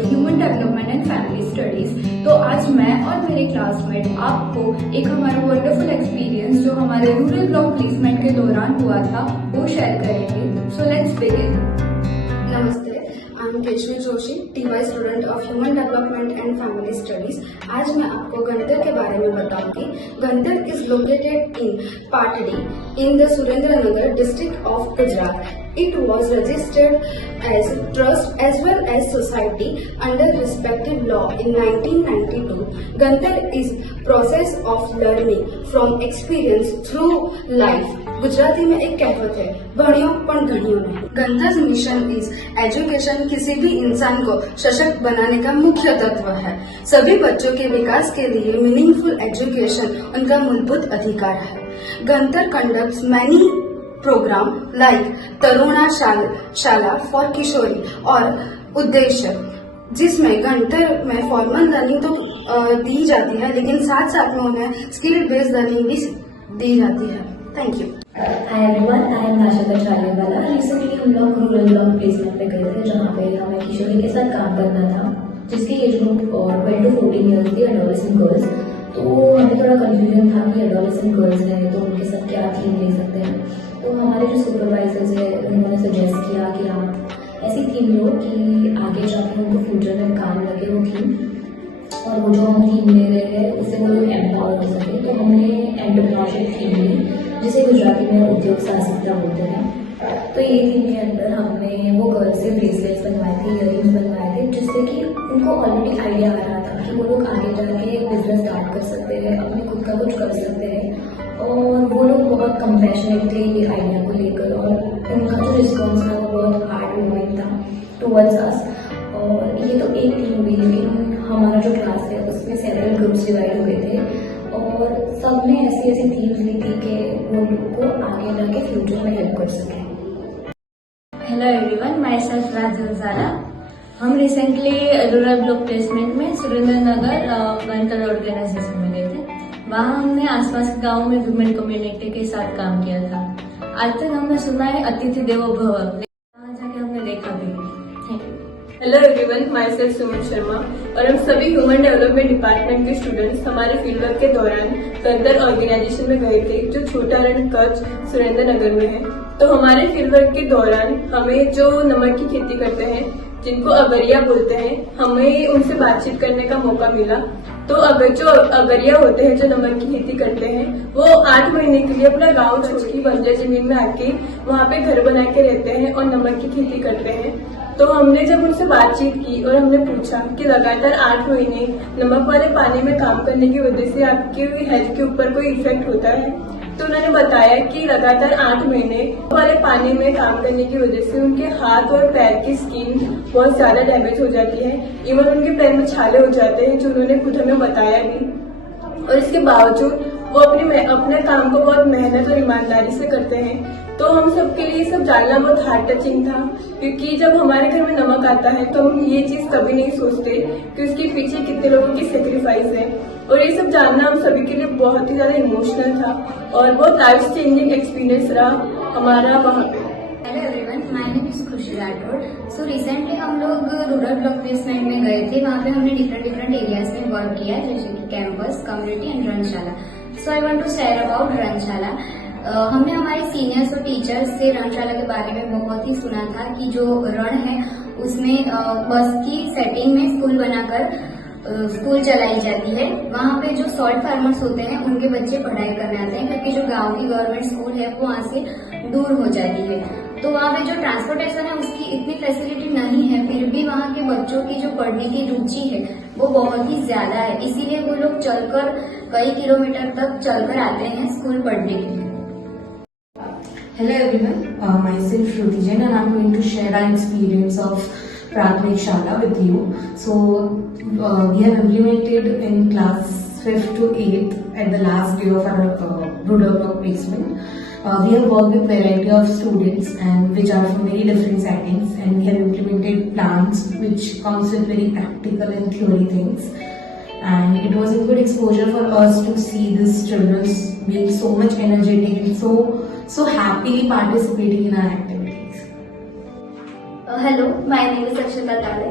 Human development and family studies. तो आज मैं और मेरे क्लासमेट आपको एक हमारा वंडरफुल एक्सपीरियंस जो हमारे रूरल ब्लॉक प्लेसमेंट के दौरान हुआ था वो शेयर करेंगे। So let's begin. नमस्ते, I am Keshavi Joshi, TY student of human development and family studies. आज मैं आपको गंतर के बारे में बताऊंगी। Gantar is located in Patdi in the Surendranagar district of Gujarat. It was registered as trust as well as society under respective law in 1992. Gantar is process of learning from experience through life. Gujarati में एक कहावत है, भणियो पण घणियो नहीं। गंतर मिशन इज एजुकेशन किसी भी इंसान को सशक्त बनाने का मुख्य तत्व है। सभी बच्चों के विकास के लिए मीनिंगफुल एजुकेशन उनका मूलभूत अधिकार है। Gantar conducts many program like Taruna Shala for किशोरी और उद्देश्य, जिसमें गंतर में फॉर्मल लर्निंग तो दी जाती है, लेकिन साथ साथ में उन्हें स्किल बेस्ड लर्निंग भी दी जाती है। Thank you. Hi everyone, I am Nashika Chaliwala. Recently हम लोग रूरल ब्लॉक प्लेसमेंट पे गए थे, जहाँ पे हमें किशोरी के साथ काम करना था, जिसकी एज ग्रुप 12 to 14 ईयर्स थी, एडोलेसेंट गर्ल्स। तो हमें थोड़ा कंफ्यूजन था कि एडोलेसेंट गर्ल्स हैं तो उनके साथ क्या थीम ले सकते हैं। तो हमारे जो सुपरवाइजर्स है उन्होंने सजेस्ट किया कि आप ऐसी थीम लो कि आगे जाके उनको फ्यूचर में काम लगे वो थीम, और वो जो हम थीम ले रहे हैं उससे वो लोग एम्पावर हो सके। तो हमने एंटरप्रेन्योरशिप थीम ली, जिसे गुजराती में उद्योग साहसिकता बोलते हैं। तो ये थीम के अंदर हमने वो गर्ल्स से ब्रेसलेट्स बनवाए थे, इयररिंग्स बनवाए थे, जिससे कि उनको ऑलरेडी आइडिया आ रहा था कि वो लोग आगे जाके बिजनेस स्टार्ट कर सकते हैं, अपने खुद का कुछ कर सकते हैं। और वो लोग बहुत कंपैशनेट थे ये आइडिया को लेकर, और उनका जो रिस्पॉन्स था वो बहुत हार्ड मूवमेंट था टूवर्ड्स अस। और ये तो एक टीम हुई, लेकिन हमारा जो क्लास है उसमें सेवरल ग्रुप्स डिवाइड हुए थे, और सब ने ऐसी ऐसी थीम्स ली थी कि वो लोग को आगे जाके फ्यूचर में हेल्प कर सकें। हेलो एवरीवन, माय सेल्फ राजन ज़ारा। हम रिसेंटली रूरल ब्लॉक प्लेसमेंट में सुरेंद्रनगर गंतर ऑर्गेनाइजेशन में गए थे। वहाँ हमने आसपास के गाँव में वुमेन कम्युनिटी के साथ काम किया था। आज तक हमने सुना है अतिथि देवो भव, वहाँ जाके हमने देखा भी। Hello everyone, my self Suman Sharma, और हम सभी ह्यूमन डेवलपमेंट डिपार्टमेंट के स्टूडेंट्स हमारे फील्ड वर्क के दौरान गंतर ऑर्गेनाइजेशन में गए थे, जो छोटा रण कच्छ सुरेंद्रनगर में है। तो हमारे फील्ड वर्क के दौरान हमें जो नमक की खेती करते हैं, जिनको अगरिया बोलते हैं, हमें उनसे बातचीत करने का मौका मिला। तो अगर जो अगरिया होते हैं जो नमक की खेती करते हैं, वो 8 महीने के लिए अपना गांव छोड़ के बंजर जमीन में आके वहाँ पे घर बना के रहते हैं और नमक की खेती करते हैं। तो हमने जब उनसे बातचीत की और हमने पूछा कि लगातार 8 महीने नमक वाले पानी में काम करने की वजह से आपकी हेल्थ के ऊपर कोई इफेक्ट होता है, तो उन्होंने बताया कि लगातार 8 महीने वाले पानी में काम करने की वजह से उनके हाथ और पैर की स्किन बहुत ज्यादा डैमेज हो जाती है। इवन उनके पैर में छाले हो जाते हैं, जो उन्होंने खुद हमें बताया भी। और इसके बावजूद वो अपने काम को बहुत मेहनत और ईमानदारी से करते हैं। तो हम सबके लिए ये सब जानना बहुत हार्ट टचिंग था, क्योंकि जब हमारे घर में नमक आता है तो हम ये चीज कभी नहीं सोचते कि उसके पीछे कितने लोगों की सेक्रीफाइस है। और ये सब जानना हम सभी के लिए बहुत ही ज्यादा इमोशनल था और बहुत लाइफ चेंजिंग एक्सपीरियंस रहा हमारा वहाँ पे। Hello everyone, my name is खुशी राठौड़। सो रिसेंटली हम लोग रूरल ब्लॉक प्लेसमेंट में गए थे। वहाँ पे हमने डिफरेंट एरियाज में वर्क किया, जैसे कि campus, community and Ranshala. So I want to share about Ranshala. हमने हमारे सीनियर्स और टीचर्स से रणशाला के बारे में बहुत ही सुना था कि जो रण है उसमें बस की सेटिंग में स्कूल बनाकर स्कूल चलाई जाती है। वहाँ पे जो सॉल्ट फार्मर्स होते हैं उनके बच्चे पढ़ाई करने आते हैं, क्योंकि जो गांव की गवर्नमेंट स्कूल है वो वहाँ से दूर हो जाती है। तो वहाँ पे जो ट्रांसपोर्टेशन है उसकी इतनी फैसिलिटी नहीं है, फिर भी वहाँ के बच्चों की जो पढ़ने की रुचि है वो बहुत ही ज्यादा है। इसीलिए वो लोग चलकर कई किलोमीटर तक चलकर आते हैं स्कूल पढ़ने के लिए। Hello everyone, myself Shruti Jain, and I'm going to share our experience of Prathamik Shala with you. So we have implemented in class 5th to 8th at the last day of our rural block placement. We have worked with variety of students and which are from very different settings, and we have implemented plans which comes with very practical and theory things. And it was a good exposure for us to see these children being so much energetic and so happily participating in our activities. Hello, my name is Akshita Tale.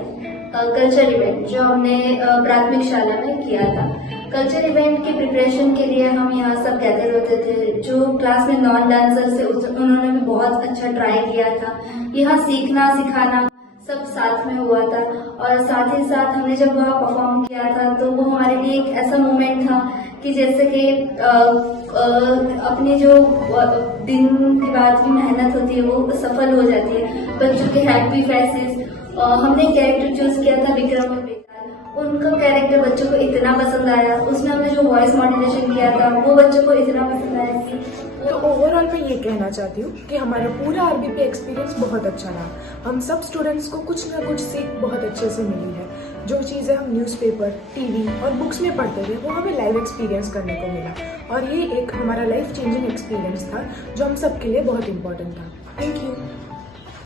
Culture event जो हमने प्राथमिक शाला में किया था। Culture event के preparation के लिए हम यहाँ सब गैदर होते थे। जो क्लास में नॉन डांसर्स थे उन्होंने भी बहुत अच्छा ट्राई किया था। यहाँ सीखना सिखाना सब साथ में हुआ था और साथ ही साथ हमने जब वहाँ परफॉर्म किया था तो वो हमारे लिए एक ऐसा मोमेंट था कि जैसे कि अपनी जो दिन के बाद की मेहनत होती है वो सफल हो जाती है। बच्चों के हैप्पी फेसेस, हमने कैरेक्टर चूज किया था विक्रम और बेताल। उनका कैरेक्टर बच्चों को इतना पसंद आया, उसमें हमने जो वॉइस मॉड्यूलेशन किया था वो बच्चों को इतना पसंद आया कि तो ओवरऑल मैं ये कहना चाहती हूँ कि हमारा पूरा आरबीपी एक्सपीरियंस बहुत अच्छा रहा। हम सब स्टूडेंट्स को कुछ ना कुछ सीख बहुत अच्छे से मिली है। जो चीज़ें हम न्यूज़पेपर, टीवी और बुक्स में पढ़ते थे वो हमें लाइव एक्सपीरियंस करने को मिला और ये एक हमारा लाइफ चेंजिंग एक्सपीरियंस था जो हम सब के लिए बहुत इम्पोर्टेंट था। Thank you.